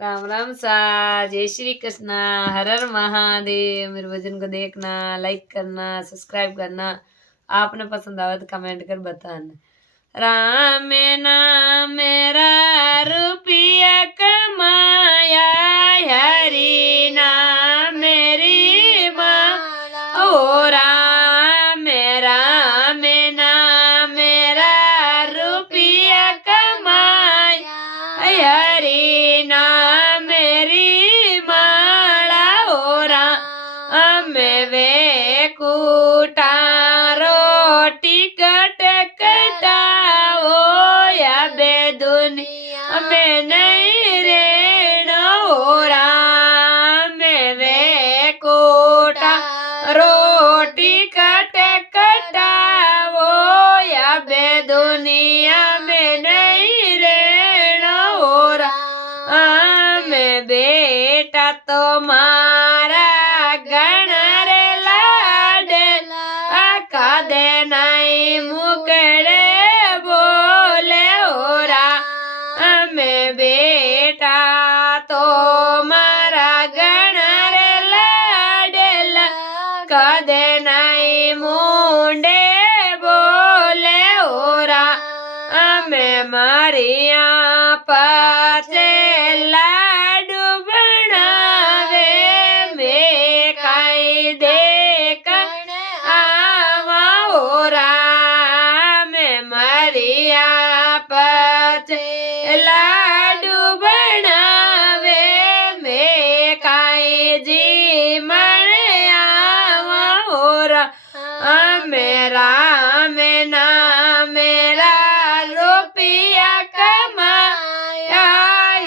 राम राम सा। जय श्री कृष्णा। हर हर महादेव। मेरे भजन को देखना, लाइक करना, सब्सक्राइब करना। आपने पसंद आवे तो कमेंट कर बताना। राम नाम मेरा रुपया कमाया, हरि नाम मेरी माला। ओ राम राम नाम मेरा रुपया कमाया, हरि नाम मेरी माला। ओ राम वे कूटा रोटी कट कटाओ, या बे दुनिया में नहीं रहना। ओ राम वे कूटा रोटी कट कटाओ, या बे दुनिया में नहीं रहना। ओ राम बेटा तुम्हारा गण रे लाडला, कदे नहीं मुकड़े बोले। ओ राम बेटा तुम्हारा गण रे लाडला, कदे नहीं मुंडे बोले। ओ राम मारिया पाचे लाडू बनावे, मैं काई देख आवा। ओ राम मारिया पाचे लाडू बनावे, मैं काई जी मन आवा। ओ राम राम नाम मेरा रुपया कमाया,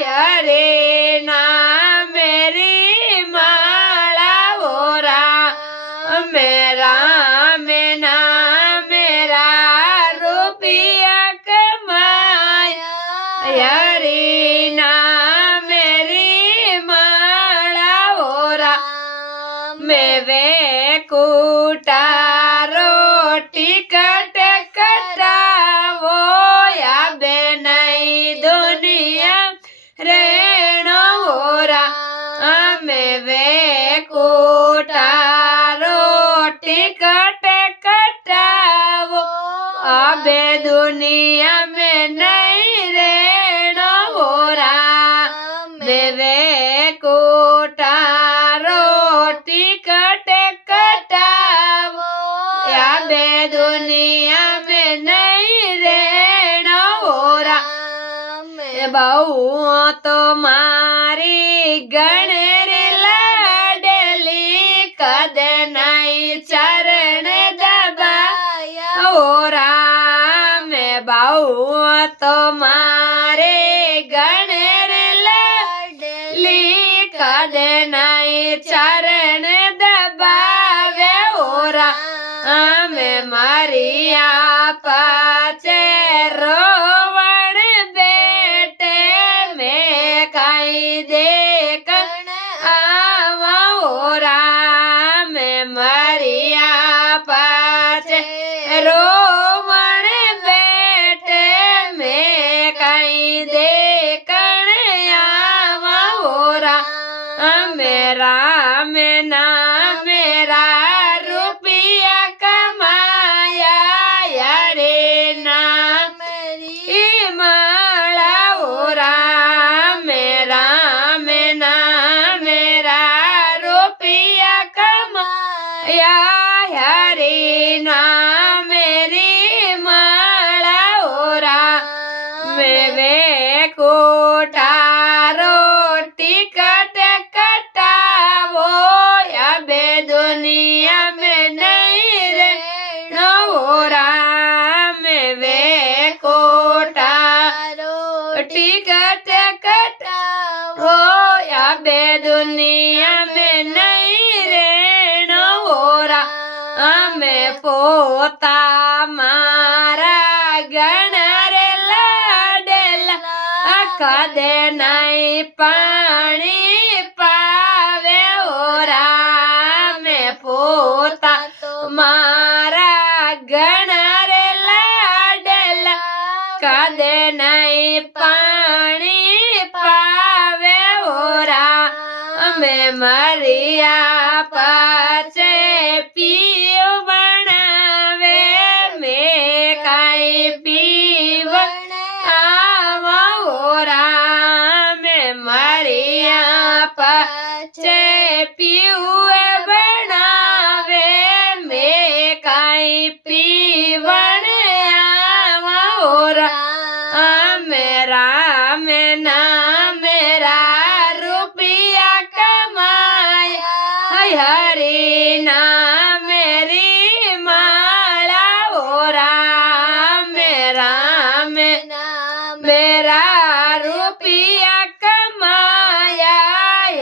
हरे नाम मेरी माला। ओ राम राम नाम मेरा रुपया कमाया, हरे नाम मेरी माला। ओ राम वे कूटा रोटी कट कटावो, या बे नई दुनिया रहना। ओ राम वे कूटा रोटी कट कटावो, अबे दुनिया में नहीं रहना। ओ राम वे कूटा रोटी कट कटावो, या बे दुनिया में नहीं रहना। ओ राम बहु तुम्हारी गण रे लाडली, कद नहीं चरण दबाया। ओ राम बहु तुम्हारे गण रे लाडली, कद नहीं चरण दबावे। ओ राम मारिया पाचे रोवण बेटे, मैं काई देख आवा। ओ राम मारिया पाचे रोवण बेटे, मैं काई देखण आवा। ओ राम राम नाम मेरा रुपया कमाया, हरे नाम मेरी माला। ओ राम राम नाम मेरा रुपया कमाया, हरे नाम मेरी माला। ओ राम वे कोटा रोटी कट कटावो, या बे दुनिया में नहीं रहना। ओ राम वे कोटा रोटी कट कटावो, या बे दुनिया में नहीं रहना। ओ राम पोता मारा गण रे लाडला, कदे नहीं पानी पावे। ओ राम पोता मारा गण रे लाडला, कदे नहीं पानी पावे। में मरिया पाचे पीव बनावे में काई पीव आवोरा में मरिया पाचे पीव बनावे में काई पीवण आवोरा मेरा में ना मेरा रुपया कमाया हरी ना मेरी माला ओरा मेरा में मेरा रुपया कमाया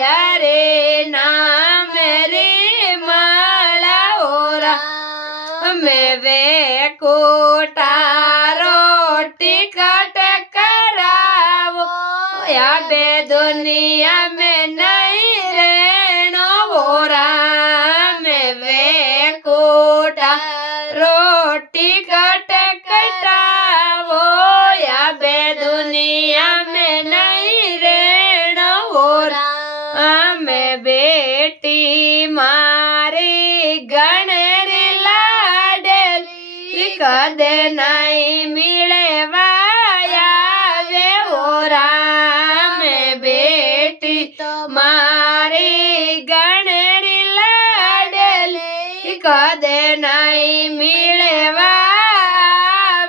हरे ना मेरी माला ओरा में वे कोटा रोटी कट करावो या बे दुनिया में नहीं रहना ओरा में वे कोटा रोटी कट कटावो या बे दुनिया में नहीं रहना ओरा में बेटी मारी गणरी लाडली कदे नहीं मिले वाया वे ओरा में बेटी मारी गणरी लाडली कदे नहीं मिले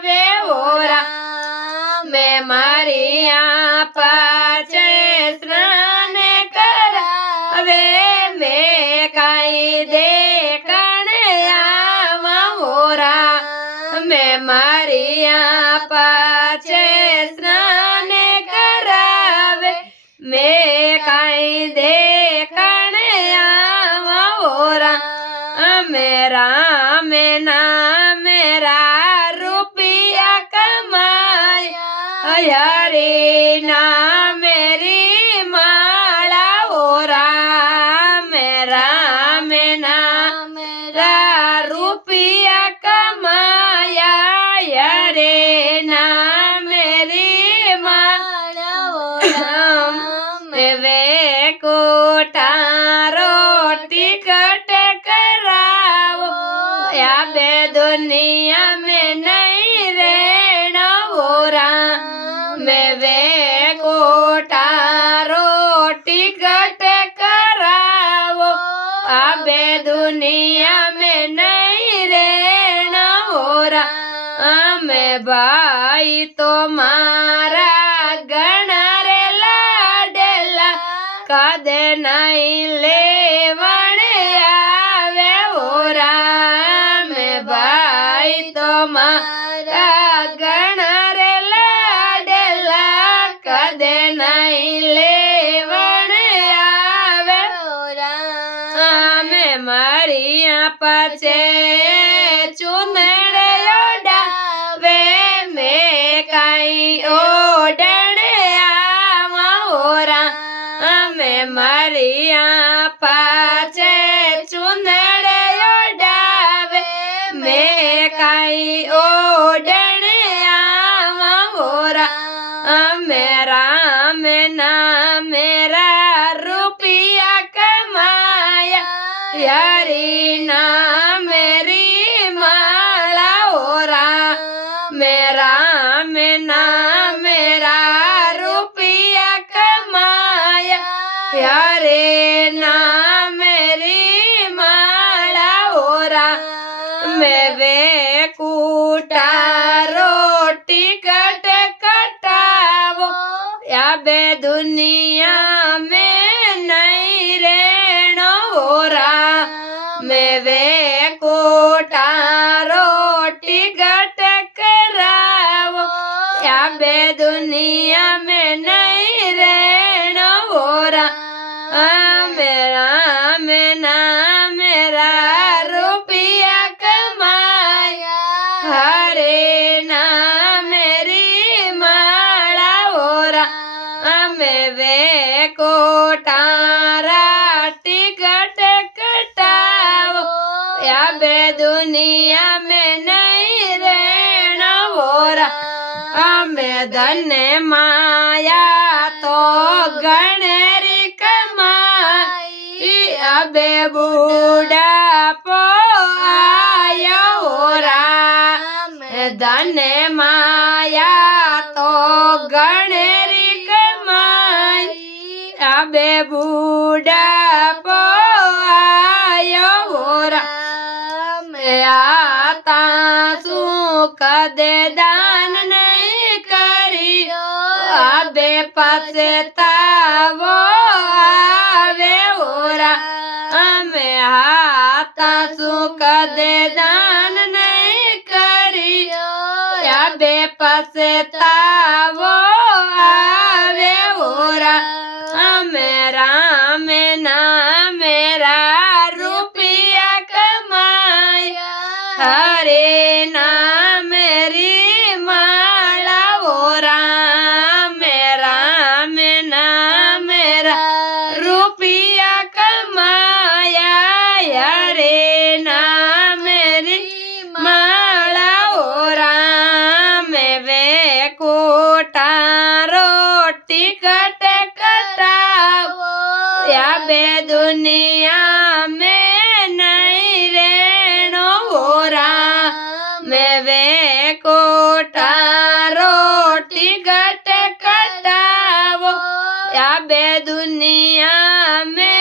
वे ओरा में मरिया पाचे स्नान करावे में काई देखण आवा ओरा में मरिया पाचे स्नान करावे में काई देखण आवा ओरा मेरा में ना मेरा रुपया कमाया हरे ना मेरी माला ओरा मेरा में ना मेरा रुपया कमाया हरे ना मेरी माला ओरा वे कोटा रोटी कट करावो या बे दुनिया में नहीं रहना ओरा में वे कोटा रोटी कट करावो आबे दुनिया में नहीं रहना ओरा में भाई तो मारा गणा रे लाडला कदे नहीं लेवण आवे ओरा में भाई तो मारा गणा रे लाडला कदे नहीं लेवण आवे ओरा में मरिया पचे चुनड़े ओडावे में काई ओडण आवा ओरा में मरिया पाचे चुनड़े ओडावे में काई ओडण आवा ओरा मेरा में ना मेरा रुपया कमाया यारी ना मेरी माला ओरा मेरा में ना मेरा रुपया कमाया यारे ना मेरी माला ओरा मैं वे कूटा रोटी कट कटावो या बे दुनिया में नहीं रहना ओरा मैं वे कोटा रोटी कट करावो या बे दुनिया में नहीं रहना ओरा मेरा में ना मेरा रुपया कमाया हरे ना मेरी माला ओरा में वे कोटा टिकट कटाओ या बे दुनिया में नहीं रहना ओरा में धन माया तो गणरी कमाया बे बूढ़ापो आयो राम धन माया तो गणेरी कमाई बे बूढ़ापो आयो राम आता सुख दे दान नहीं करियो बे पछतावो आवे ओरा हमें हाथा सुख दे दान नहीं करियो बे पछतावो आवे ओरा हमें राम नाम मेरा रुपया कमाया हरे नाम री माला ओ राम नाम मेरा रुपया कमाया हरे नाम री माला ओ राम वे कोटा रोटी कट कटावो या बे दुनिया में नहीं रहनो हो राम वे कोटा रोटी कट कटावो या बे दुनिया में